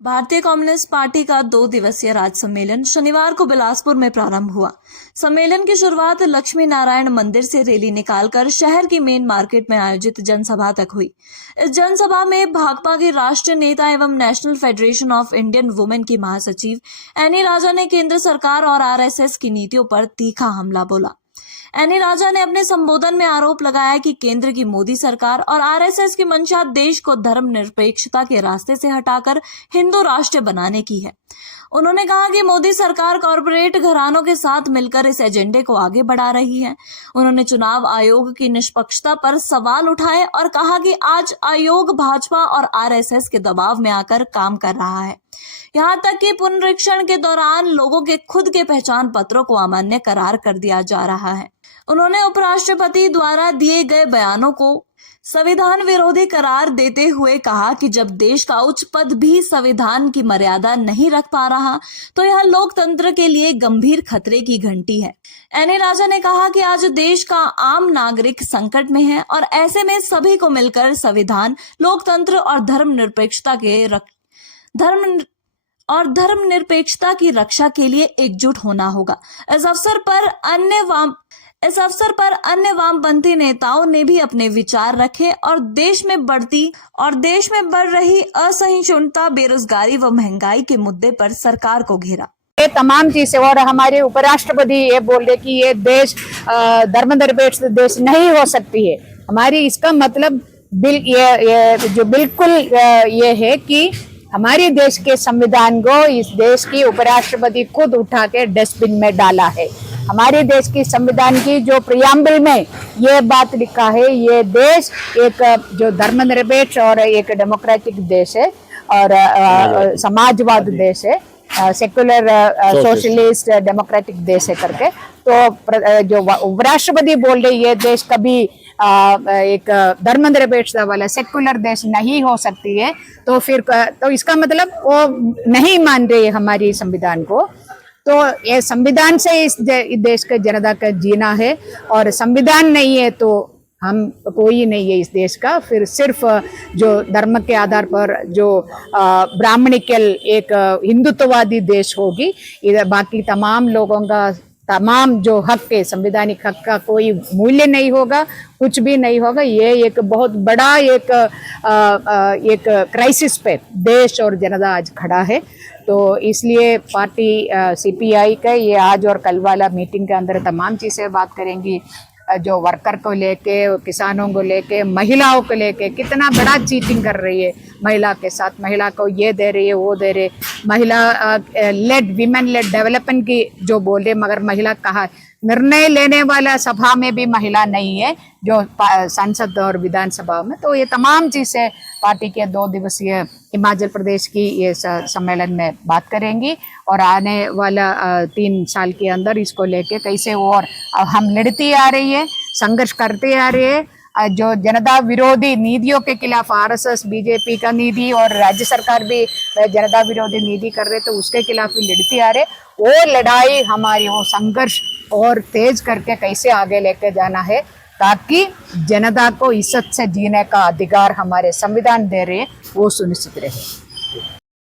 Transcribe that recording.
भारतीय communist party का 2 दिवसीय राज्य सम्मेलन शनिवार को बिलासपुर में प्रारंभ हुआ। सम्मेलन की शुरुआत लक्ष्मी नारायण मंदिर से रैली निकालकर शहर की मेन मार्केट में आयोजित जनसभा तक हुई। इस जनसभा में भाकपा के राष्ट्रीय नेता एवं national federation of Indian women की महासचिव एनी राजा ने केंद्र सरकार और आरएसएस की नीतियों पर तीखा हमला बोला। एनी राजा ने अपने संबोधन में आरोप लगाया कि केंद्र की मोदी सरकार और आरएसएस की मंशा देश को धर्मनिरपेक्षता के रास्ते से हटाकर हिंदू राष्ट्र बनाने की है। उन्होंने कहा कि मोदी सरकार कॉरपोरेट घरानों के साथ मिलकर इस एजेंडे को आगे बढ़ा रही है। उन्होंने चुनाव आयोग की निष्पक्षता पर सवाल उठाए और कहा कि आज आयोग भाजपा और आरएसएस के दबाव में आकर काम कर रहा है। यहाँ तक कि पुनरीक्षण के दौरान लोगों के खुद के पहचान पत्रों को अमान्य करार कर दिया जा रहा है। उन्होंने उपराष्ट्रपति द्वारा दिए गए बयानों को संविधान विरोधी करार देते हुए कहा कि जब देश का उच्च पद भी संविधान की मर्यादा नहीं रख पा रहा तो यह लोकतंत्र के लिए गंभीर खतरे की घंटी है। एनी राजा ने कहा कि आज देश का आम नागरिक संकट में है और ऐसे में सभी को मिलकर संविधान, लोकतंत्र और धर्मनिरपेक्षता की रक्षा के लिए एकजुट होना होगा। इस अवसर पर अन्य वामपंथी नेताओं ने भी अपने विचार रखे और देश में बढ़ रही असहिष्णुता, बेरोजगारी व महंगाई के मुद्दे पर सरकार को घेरा। ये तमाम चीजें और हमारे उपराष्ट्रपति ये बोल रहे कि ये देश धर्मनिरपेक्ष देश नहीं हो सकती है। हमारी इसका मतलब बिल्कुल ये है कि हमारे देश के संविधान को इस देश की उपराष्ट्रपति खुद उठा के डस्टबिन में डाला है। हमारे देश की संविधान की जो प्रियम्बल में ये बात लिखा है, ये देश एक जो धर्मनिरपेक्ष और एक डेमोक्रेटिक देश है और समाजवाद देश है, सेक्युलर सोशलिस्ट डेमोक्रेटिक देश है करके। तो जो उपराष्ट्रपति बोल रहे ये देश कभी एक धर्मनिरपेक्षता वाला सेक्युलर देश नहीं हो सकती है, तो फिर तो इसका मतलब वो नहीं मान रहे हमारी संविधान को। तो ये संविधान से इस देश के जनता का जीना है और संविधान नहीं है तो हम कोई नहीं है इस देश का। फिर सिर्फ जो धर्म के आधार पर जो ब्राह्मणिकल एक हिंदुत्ववादी देश होगी, इधर बाकी तमाम लोगों का तमाम जो हक है, संवैधानिक हक का कोई मूल्य नहीं होगा, कुछ भी नहीं होगा। ये एक बहुत बड़ा एक क्राइसिस पे देश और जनता आज खड़ा है। तो इसलिए पार्टी सीपीआई का ये आज और कल वाला मीटिंग के अंदर तमाम चीज़ें बात करेंगी, जो वर्कर को लेके, किसानों को लेके, महिलाओं को लेके कितना बड़ा चीटिंग कर रही है महिला के साथ, महिला को ये दे रही है वो दे रही है, महिला वीमेन लेड डेवलपमेंट की जो बोल रहे, मगर महिला कहा निर्णय लेने वाला सभा में भी महिला नहीं है, जो संसद और विधानसभा में। तो ये तमाम चीज़ें पार्टी के 2 दिवसीय हिमाचल प्रदेश की ये सम्मेलन में बात करेंगी और आने वाला 3 साल के अंदर इसको लेके कैसे और हम लड़ती आ रही है, संघर्ष करते आ रहे हैं। जो जनता विरोधी नीतियों के खिलाफ आरएसएस, बीजेपी का नीति और राज्य सरकार भी जनता विरोधी नीति कर रहे, तो उसके खिलाफ भी लड़ती आ रहे। वो लड़ाई हमारी, वो संघर्ष और तेज करके कैसे आगे लेके जाना है ताकि जनता को इज्जत से जीने का अधिकार हमारे संविधान दे रहे वो सुनिश्चित रहे।